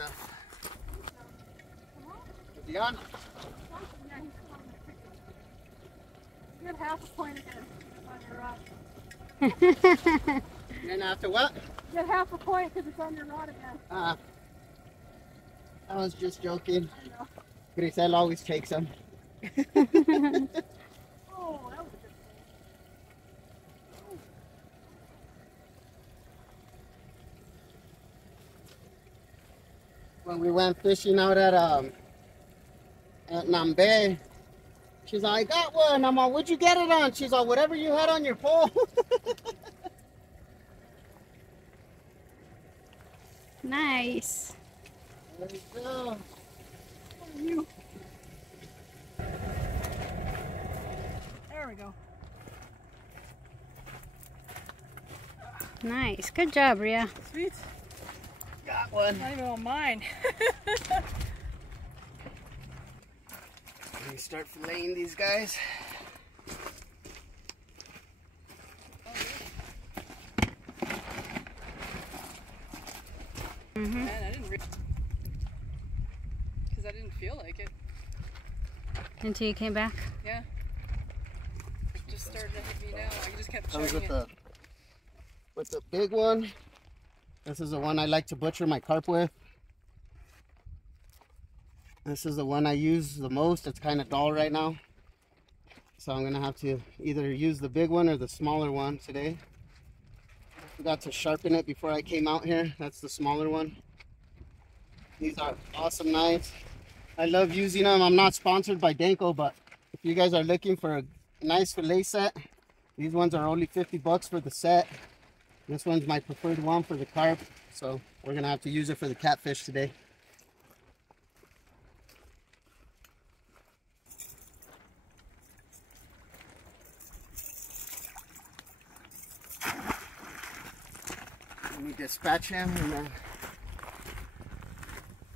stuff. Is he on? Get half a point again on your rod. And after what? Get half a point because it's on your rod again. I was just joking. Grisel always takes them. Oh, that was a good point. When we went fishing out at Nambe, she's like, I got one. I'm like, what'd you get it on? She's like, whatever you had on your pole. Nice. There you go. There we go. Nice. Good job, Rhea. Sweet. Got one. Not even on mine. Let me start filleting these guys. Man, I didn't because I didn't feel like it. Until you came back? Yeah. It just started to hit me now. I just kept Comes chugging with it. the big one. This is the one I like to butcher my carp with. This is the one I use the most. It's kind of dull right now. So I'm gonna have to either use the big one or the smaller one today. Forgot to sharpen it before I came out here. That's the smaller one. These are awesome knives. I love using them. I'm not sponsored by Danko, but if you guys are looking for a nice fillet set, these ones are only 50 bucks for the set. This one's my preferred one for the carp, so we're gonna have to use it for the catfish today. Let me dispatch him and then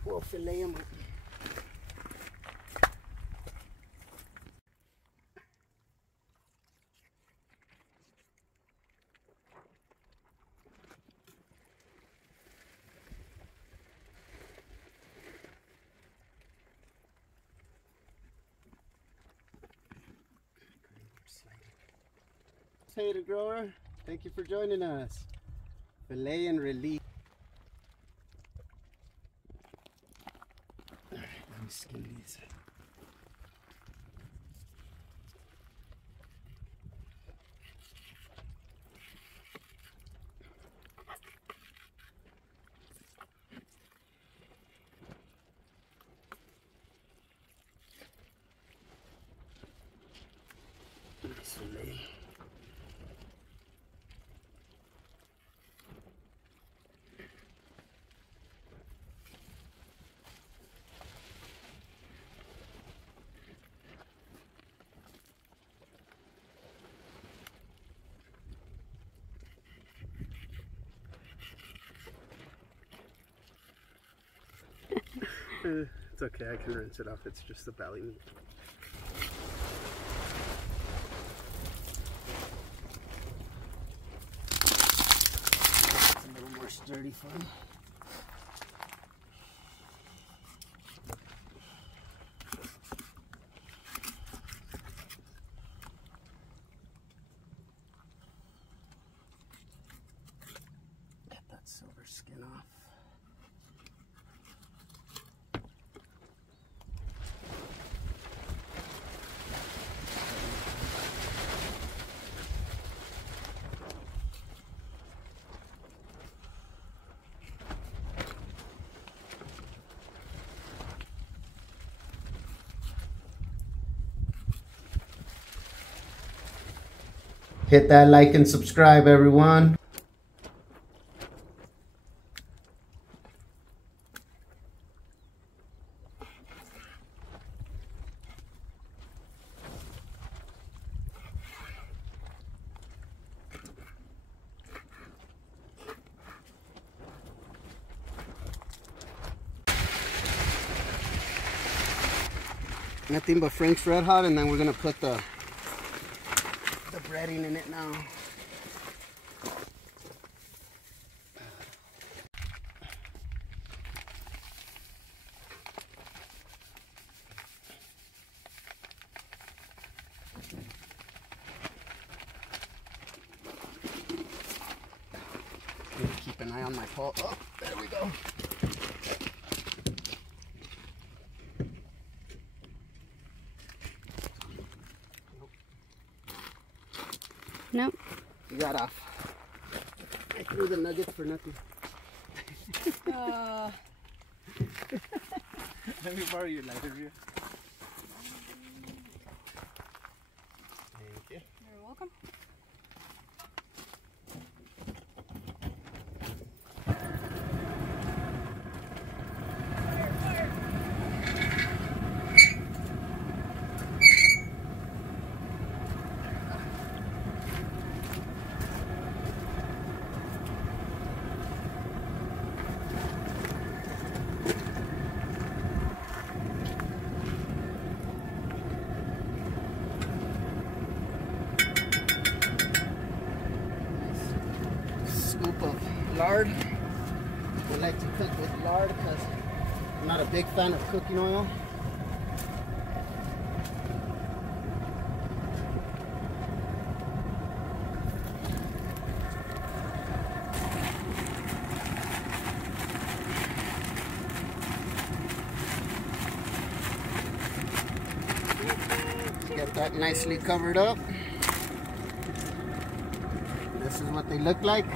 we'll fillet him up. Potato grower, thank you for joining us. Fillet and release. All right, let me skin these. Nice fillet. It's okay, I can rinse it off. It's just the belly meat. It's a little more sturdy for me. Get that silver skin off. Hit that like and subscribe, everyone. Nothing but Frank's Red Hot, and then we're gonna put the breading in it now. an eye on my pole. Oh, there we go. Nope. You got off. I threw the nuggets for nothing. Let me borrow your lighter, Ria. Thank you. You're welcome. Scoop of lard. I like to cook with lard because I'm not a big fan of cooking oil. Get that nicely covered up. This is what they look like.